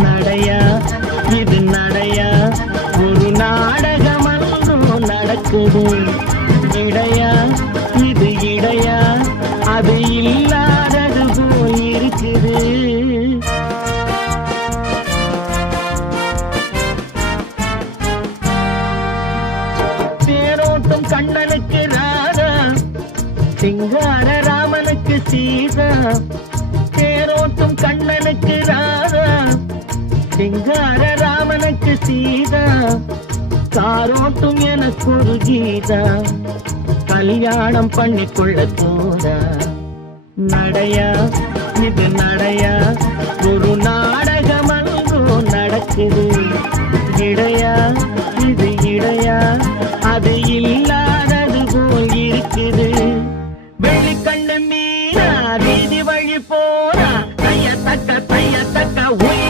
நடையா இது நடையா, ஒரு நாடகமல்லும் நடக்குது. இடையா இது இடையா, அது இல்லாதது போயிருக்குது. தேரோட்டும் கண்ணனுக்கு ராதா, சிங்கார ராமனுக்கு சீதா. தேரோட்டும் கண்ணனுக்கு ராதா, சிங்கார ராமனுக்கு சீதா. காரோட்டும் எனக்கு ஒரு கீதா, கல்யாணம் பண்ணிக்கொள்ள தோதா. நடையா இது நடையா, ஒரு நாள்